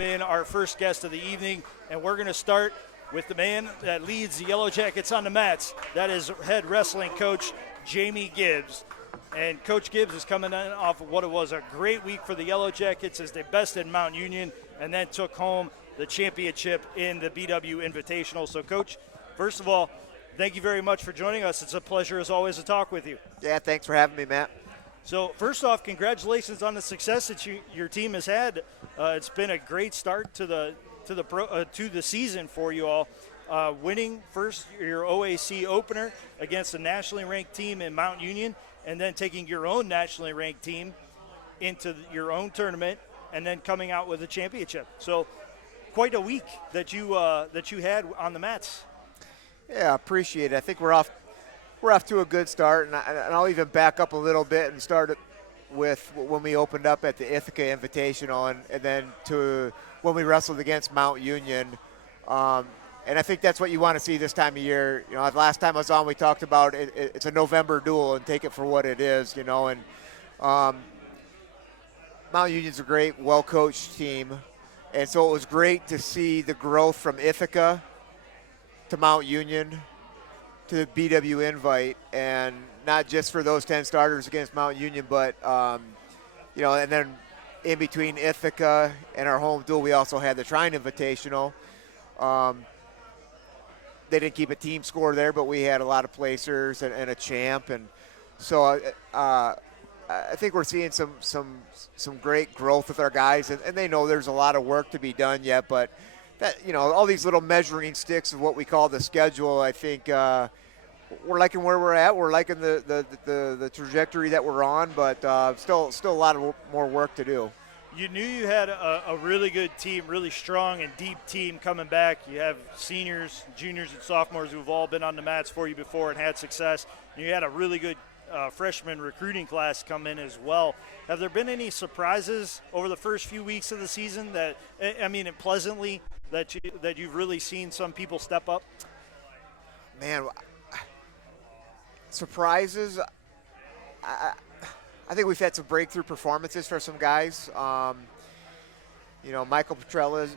in our first guest of the evening, and we're going to start with the man that leads the Yellow Jackets on the mats. That is head wrestling coach Jamie Gibbs. And Coach Gibbs is coming in off of what it was a great week for the Yellow Jackets as they bested Mount Union and then took home the championship in the BW Invitational. So, Coach, first of all, thank you very much for joining us. It's a pleasure, as always, to talk with you. Yeah, thanks for having me, Matt. So, first off, congratulations on the success that your team has had. It's been a great start to the season for you all. Winning first your OAC opener against a nationally ranked team in Mount Union, and then taking your own nationally ranked team into your own tournament, and then coming out with a championship. So, quite a week that you had on the mats. Yeah, I appreciate it. I think we're off to a good start, and I'll even back up a little bit and start with when we opened up at the Ithaca Invitational, and then to when we wrestled against Mount Union. And I think that's what you want to see this time of year. You know, last time I was on, we talked about it's a November duel and take it for what it is, you know. And Mount Union's a great, well-coached team. And so it was great to see the growth from Ithaca to Mount Union to the BW Invite, and not just for those 10 starters against Mount Union, but, you know, and then in between Ithaca and our home duel, we also had the Trine Invitational. They didn't keep a team score there, but we had a lot of placers and a champ. And so I think we're seeing some great growth with our guys, and they know there's a lot of work to be done yet, but that, you know, all these little measuring sticks of what we call the schedule, I think we're liking where we're at. We're liking the trajectory that we're on, but still a lot of more work to do. You knew you had a really good team, really strong and deep team coming back. You have seniors, juniors, and sophomores who have all been on the mats for you before and had success. And you had a really good freshman recruiting class come in as well. Have there been any surprises over the first few weeks of the season that, I mean, pleasantly, that you've really seen some people step up? Man, surprises. I think we've had some breakthrough performances for some guys. You know, Michael Petrella is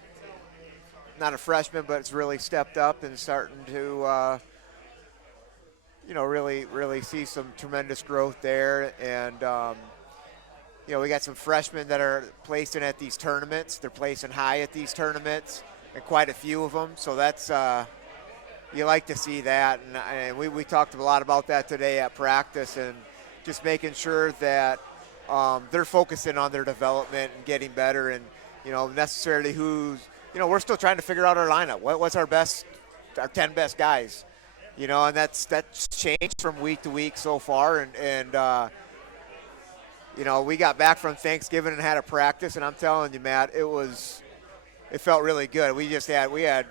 not a freshman, but it's really stepped up and starting to, you know, really see some tremendous growth there. And, you know, we got some freshmen that are placing at these tournaments. They're placing high at these tournaments, and quite a few of them. So that's, you like to see that. And we talked a lot about that today at practice, and just making sure that they're focusing on their development and getting better, and, you know, necessarily who's, you know, we're still trying to figure out our lineup. What's our 10 best guys, you know, and that's changed from week to week so far. And you know, we got back from Thanksgiving and had a practice, and I'm telling you, Matt, it felt really good. We had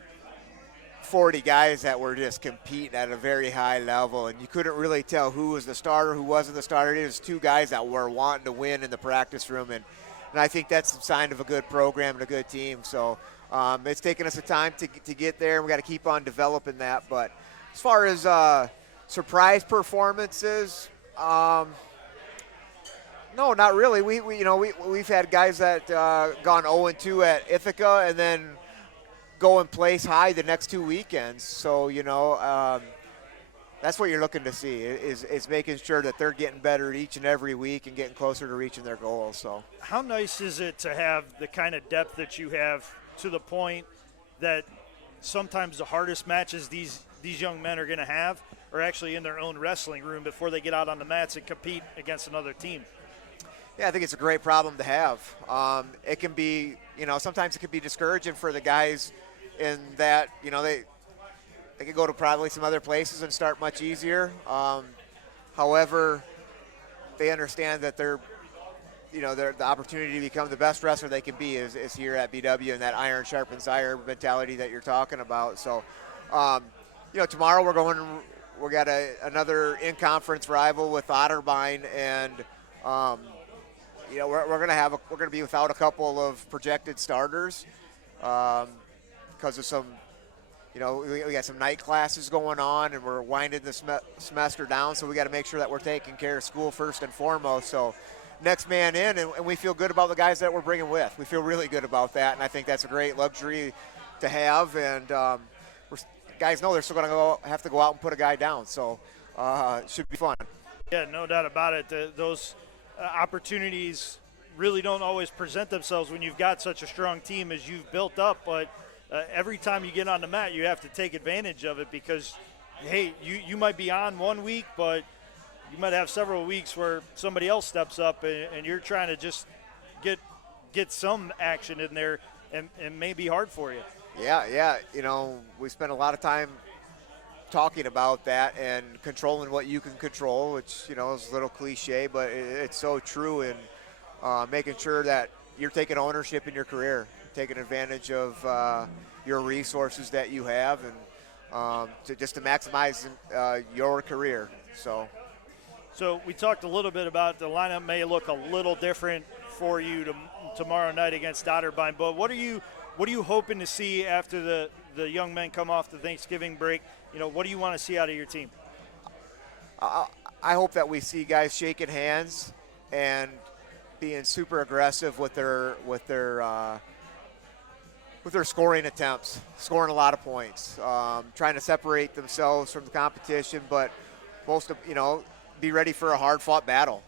40 guys that were just competing at a very high level, and you couldn't really tell who was the starter, who wasn't the starter. It was two guys that were wanting to win in the practice room, and I think that's a sign of a good program and a good team. So it's taken us a time to get there, and we got to keep on developing that. But as far as surprise performances, no, not really. We've had guys that gone 0-2 at Ithaca, and then go and place high the next 2 weekends. So, you know, that's what you're looking to see is making sure that they're getting better each and every week and getting closer to reaching their goals. So, how nice is it to have the kind of depth that you have, to the point that sometimes the hardest matches these young men are going to have are actually in their own wrestling room before they get out on the mats and compete against another team? Yeah, I think it's a great problem to have. It can be, you know, sometimes it can be discouraging for the guys in that, you know, they could go to probably some other places and start much easier. However, they understand that the opportunity to become the best wrestler they can be is here at BW, and that iron sharpens iron mentality that you're talking about. So, you know, tomorrow we got another in-conference rival with Otterbein, and you know, we're gonna be without a couple of projected starters because of some, you know, we got some night classes going on, and we're winding the semester down, so we got to make sure that we're taking care of school first and foremost. So next man in, and we feel good about the guys that we're bringing with. We feel really good about that, and I think that's a great luxury to have. And guys know they're still going to have to go out and put a guy down, so it should be fun. Yeah, no doubt about it. Those opportunities really don't always present themselves when you've got such a strong team as you've built up, but every time you get on the mat, you have to take advantage of it because, hey, you might be on one week, but you might have several weeks where somebody else steps up and you're trying to just get some action in there, and it may be hard for you. Yeah. We spent a lot of time talking about that and controlling what you can control, which, is a little cliche, but it's so true, and making sure that you're taking ownership in your career, taking advantage of your resources that you have, and to maximize your career. So we talked a little bit about the lineup may look a little different for you tomorrow night against Otterbein, but what are you hoping to see after the young men come off the Thanksgiving break? What do you want to see out of your team? I hope that we see guys shaking hands and being super aggressive with their scoring attempts, scoring a lot of points, trying to separate themselves from the competition, but be ready for a hard-fought battle.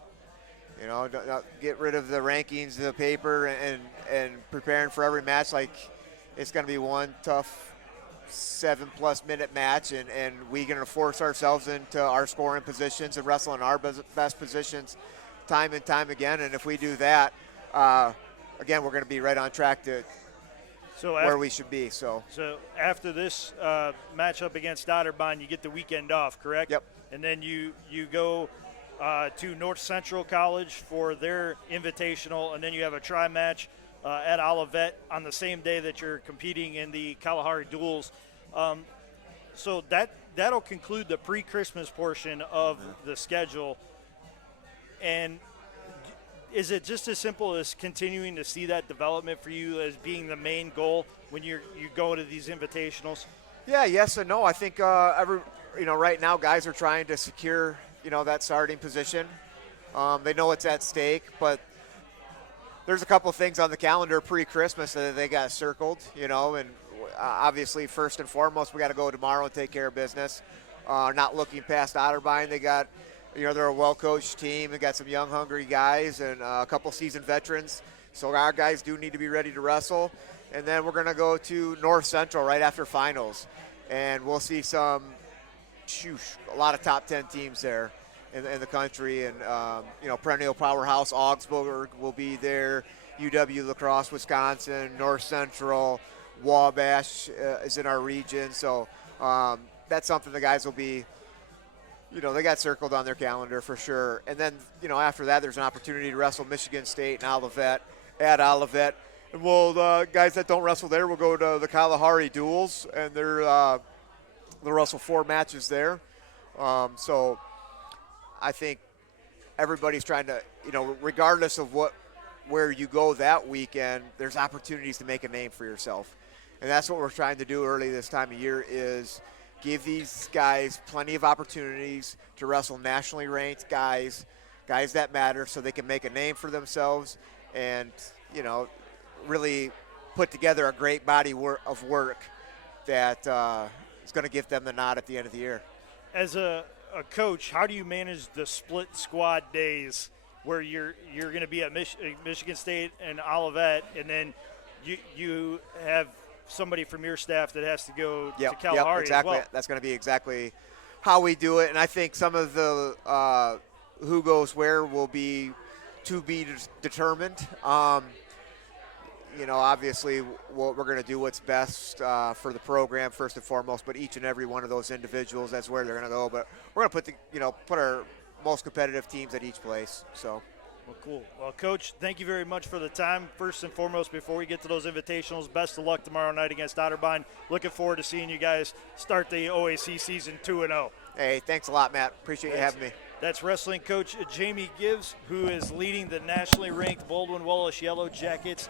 Get rid of the rankings of the paper and preparing for every match like it's going to be one tough 7+ minute match, and we're going to force ourselves into our scoring positions and wrestle in our best positions time and time again. And if we do that, again, we're going to be right on track to where we should be. So after this matchup against Otterbein, you get the weekend off, correct? Yep. And then you go to North Central College for their invitational, and then you have a tri-match at Olivet on the same day that you're competing in the Kalahari duels. So that'll conclude the pre-Christmas portion of the schedule. And is it just as simple as continuing to see that development for you as being the main goal when you go to these invitationals? Yeah, yes and no. I think right now guys are trying to secure that starting position. They know it's at stake, but there's a couple of things on the calendar pre-Christmas that they got circled, and obviously first and foremost we got to go tomorrow and take care of business. Not looking past Otterbein. They got, they're a well-coached team. They got some young, hungry guys and a couple seasoned veterans. So our guys do need to be ready to wrestle. And then we're going to go to North Central right after finals, and we'll see a lot of top 10 teams there in the country, and perennial powerhouse Augsburg will be there, UW La Crosse, Wisconsin, North Central, Wabash is in our region, so that's something the guys will be, they got circled on their calendar for sure. And then after that there's an opportunity to wrestle Michigan State and Olivet at Olivet, and guys that don't wrestle there will go to the Kalahari duels, and they'll wrestle 4 matches there. So I think everybody's trying to, regardless of where you go that weekend, there's opportunities to make a name for yourself. And that's what we're trying to do early this time of year, is give these guys plenty of opportunities to wrestle nationally ranked guys that matter, so they can make a name for themselves and, really put together a great body of work that is going to give them the nod at the end of the year. As a coach, how do you manage the split squad days where you're going to be at Michigan State and Olivet, and then you have somebody from your staff that has to go to Kalahari exactly. as well? That's going to be exactly how we do it, and I think some of the who goes where will be to be determined. Obviously we're going to do what's best for the program first and foremost, but each and every one of those individuals, that's where they're going to go. But we're going to put our most competitive teams at each place. So. Well, cool. Well, Coach, thank you very much for the time. First and foremost, before we get to those invitationals, best of luck tomorrow night against Otterbein. Looking forward to seeing you guys start the OAC season 2-0. Hey, thanks a lot, Matt. Appreciate you having me. That's wrestling coach Jamie Gibbs, who is leading the nationally ranked Baldwin-Wallace Yellow Jackets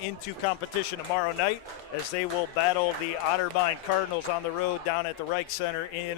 into competition tomorrow night, as they will battle the Otterbein Cardinals on the road down at the Reich Center in